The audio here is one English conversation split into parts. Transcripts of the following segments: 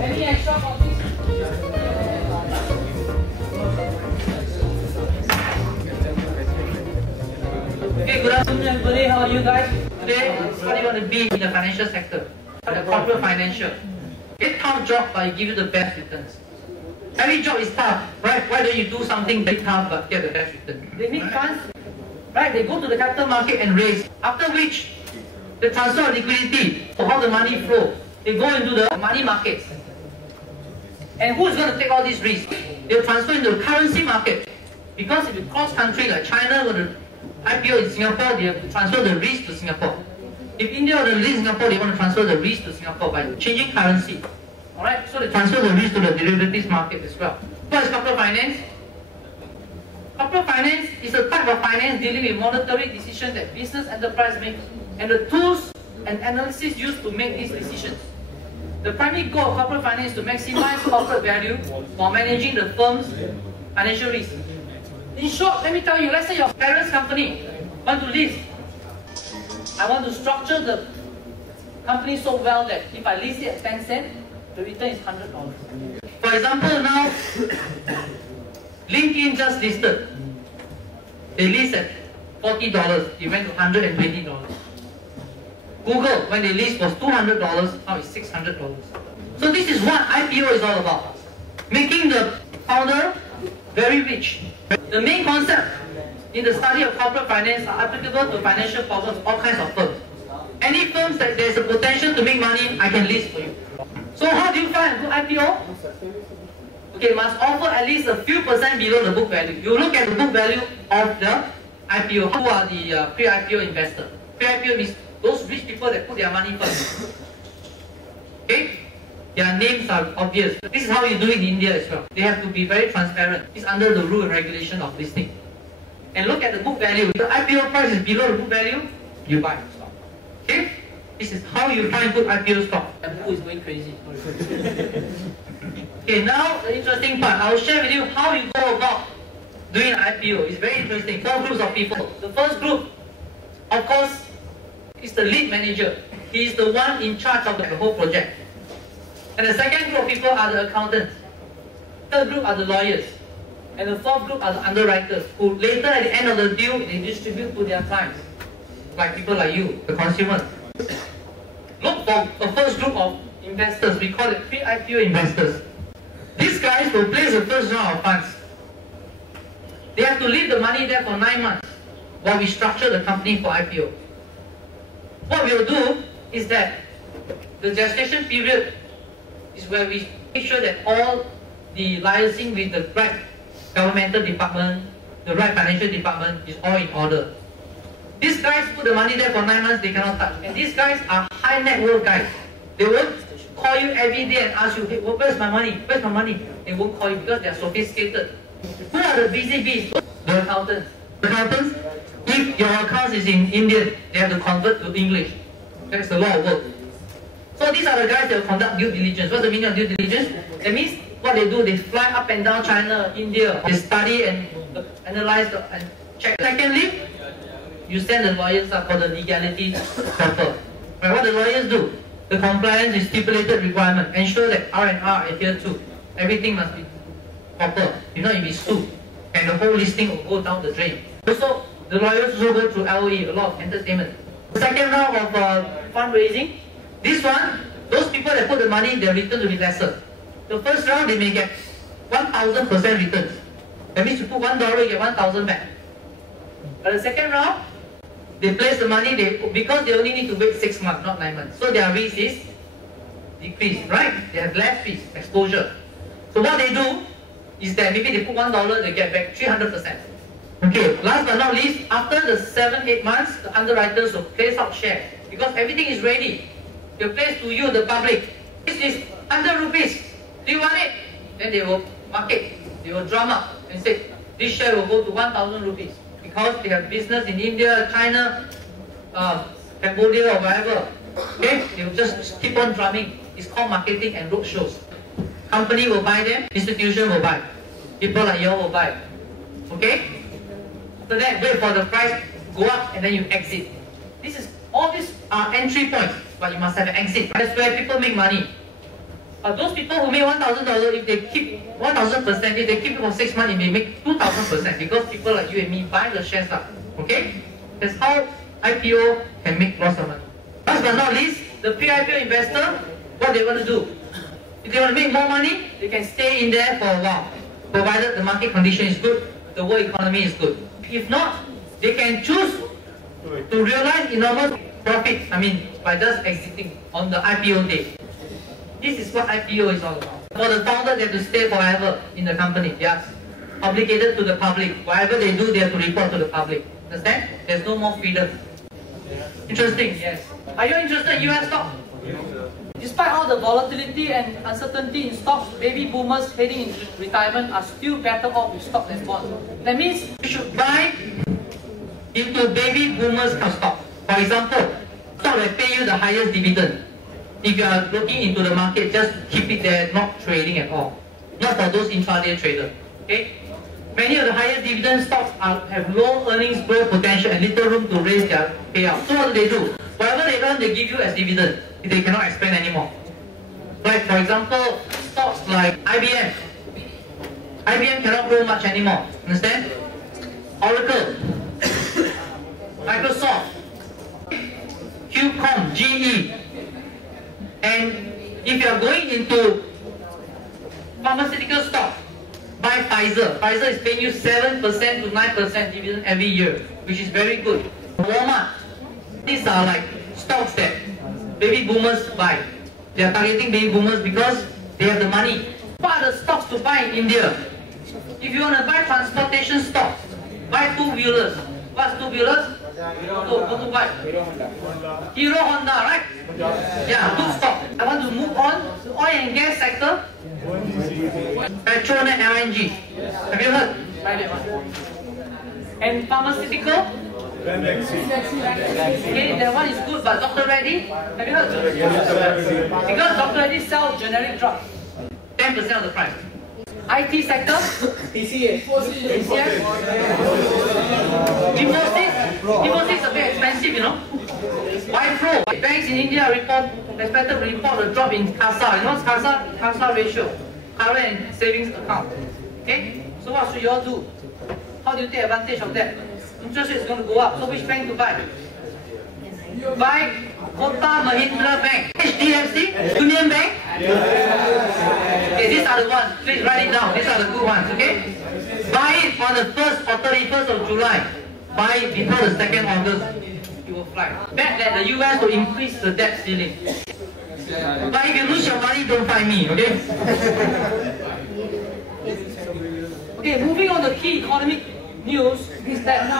Any extra copies? Okay, good afternoon everybody. How are you guys? Today, what do you want to be in the financial sector? The corporate financial. It's a tough job, but it gives you the best returns. Every job is tough, right? Why don't you do something very tough but get the best return? They need funds, right? They go to the capital market and raise. After which, they transfer liquidity for how the money flow. They go into the money markets. And who is going to take all these risks? They'll transfer into the currency market. Because if you cross country like China or the IPO in Singapore, they have to transfer the risk to Singapore. If India or the risk in Singapore, they want to transfer the risk to Singapore by changing currency. Alright, so they transfer the risk to the derivatives market as well. What is corporate finance? Corporate finance is a type of finance dealing with monetary decisions that business enterprise make and the tools and analysis used to make these decisions. The primary goal of corporate finance is to maximize corporate value while managing the firm's financial risk. In short, let me tell you, let's say your parent's company want to list. I want to structure the company so well that if I list it at 10 cents, the return is $100. For example, now LinkedIn just listed. They list at $40, it went to $120. Google, when they list, was $200, now it's $600. So this is what IPO is all about. Making the founder very rich. The main concept in the study of corporate finance are applicable to financial problems of all kinds of firms. Any firms that there's a potential to make money, I can list for you. So how do you find a good IPO? Okay, must offer at least a few percent below the book value. You look at the book value of the IPO. Who are the pre-IPO investors? Pre-IPO means those rich people that put their money first. Okay? Their names are obvious. This is how you do it in India as well. They have to be very transparent. It's under the rule and regulation of listing. And look at the book value. If the IPO price is below the book value, you buy the stock. Okay? This is how you find good IPO stock. And who is going crazy? Okay, now the interesting part. I will share with you how you go about doing an IPO. It's very interesting. 4 groups of people. The first group, of course, is the lead manager. He is the one in charge of the whole project. And the second group of people are the accountants. Third group are the lawyers. And the fourth group are the underwriters, who later at the end of the deal, they distribute to their clients. Like people like you, the consumers. Look for the first group of investors. We call it pre-IPO investors. These guys will place the first round of funds. They have to leave the money there for 9 months while we structure the company for IPO. What we will do is that the gestation period is where we make sure that all the liaising with the right governmental department, the right financial department is all in order. These guys put the money there for 9 months, they cannot touch. And these guys are high net worth guys. They won't call you every day and ask you, hey, where's my money? Where's my money? They won't call you because they are sophisticated. Who are the busy bees? The accountants. The accountants, if your account is in Indian, they have to convert to English. That's a lot of work. So these are the guys that will conduct due diligence. What's the meaning of due diligence? That means what they do, they fly up and down China, India. They study and analyze and check. Secondly, you send the lawyers up for the legality proper. Right, what the lawyers do? The compliance is stipulated requirement. Ensure that R&R adhere to. Everything must be proper. If not, you'll be sued. And the whole listing will go down the drain. Also, the lawyers also go through LOE, a lot of entertainment. The second round of fundraising, this one, those people that put the money, their return will be lesser. The first round, they may get 1,000% returns. That means you put $1, you get 1,000 back. But the second round, they place the money, because they only need to wait 6 months, not 9 months. So their risk is decreased, right? They have less risk, exposure. So what they do is that maybe they put $1, they get back 300%. Okay, last but not least, after the 7-8 months, the underwriters will place out shares because everything is ready. They'll place to you, the public. This is 100 rupees. Do you want it? Then they will market. They will drum up and say, this share will go to 1,000 rupees. Because they have business in India, China, Cambodia or wherever. Okay? They will just keep on drumming. It's called marketing and roadshows. Company will buy them, institution will buy. People like you will buy. Okay? So then wait for the price go up and then you exit. All these are entry points, but you must have an exit. That's where people make money. Those people who make $1,000, if they keep 1,000%, if they keep it for 6 months, they make 2,000% because people like you and me buy the shares up. Okay? That's how IPO can make lots of money. Last but not least, the pre-IPO investor, what they want to do? If they want to make more money, they can stay in there for a while, provided the market condition is good, the world economy is good. If not, they can choose to realize enormous profit, by just exiting on the IPO day. This is what IPO is all about. For the founder, they have to stay forever in the company. They are obligated to the public. Whatever they do, they have to report to the public. Understand? There's no more freedom. Interesting, yes. Are you interested in US stock? Despite all the volatility and uncertainty in stocks, baby boomers heading into retirement are still better off with stocks than bonds. That means you should buy into baby boomers stock. For example, stock that pay you the highest dividend. If you are looking into the market, just keep it there, not trading at all. Not for those intraday traders. Okay? Many of the highest dividend stocks have low earnings growth potential and little room to raise their payout. So what do? Whatever they earn, they give you as dividend if they cannot expand anymore. Like for example, stocks like IBM. IBM cannot grow much anymore. Understand? Oracle, Microsoft, Qcom, GE. And if you are going into pharmaceutical stock, buy Pfizer. Pfizer is paying you 7% to 9% dividend every year, which is very good. Walmart. These are like stocks that baby boomers buy. They are targeting baby boomers because they have the money. What are the stocks to buy in India? If you want to buy transportation stocks, buy two-wheelers. What's two-wheelers? Hero Honda, right? Yeah, two stocks. I want to move on to oil and gas sector. Petrol and LNG. Have you heard? And pharmaceutical. Okay, that one is good, but Dr. Reddy, have you heard? Because Dr. Reddy sells generic drugs. 10% of the price. IT sector. TCS. Deposit is a bit expensive, you know. Wipro. Banks in India expected to report a drop in CASA. You know what's CASA? CASA ratio. Current and savings account. Okay? So what should you all do? How do you take advantage of that? Interest rate is going to go up. So which bank to buy? Buy Kota Mahindra Bank. HDFC? Union Bank? Okay, these are the ones. Please write it down. These are the good ones. Okay? Buy it on the 1st or 31st of July. Buy it before the 2nd August. You will fly. Bet that the US will increase the debt ceiling. But if you lose your money, don't find me, okay? Okay, moving on to key economic news is that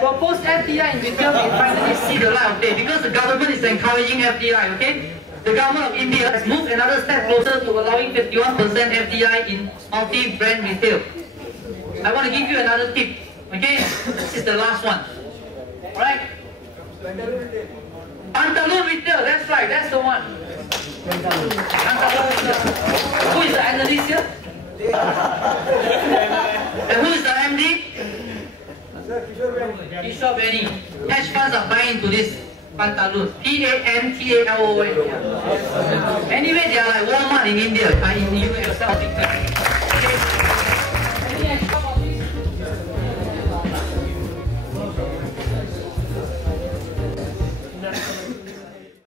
proposed FDI in Vietnam will finally see the light of day because the government is encouraging FDI, okay? The government of India has moved another step closer to allowing 51% FDI in multi-brand retail. I want to give you another tip, okay? This is the last one. Alright? Pantaloon retail, that's right, that's the one. Pantaloon retail. Who is the analyst here? And who is the MD? Kishore Benny. Hedge funds are buying into this pantaloon. P-A-N-T-A-L-O-N. Anyway, they are like Walmart in India, in the US.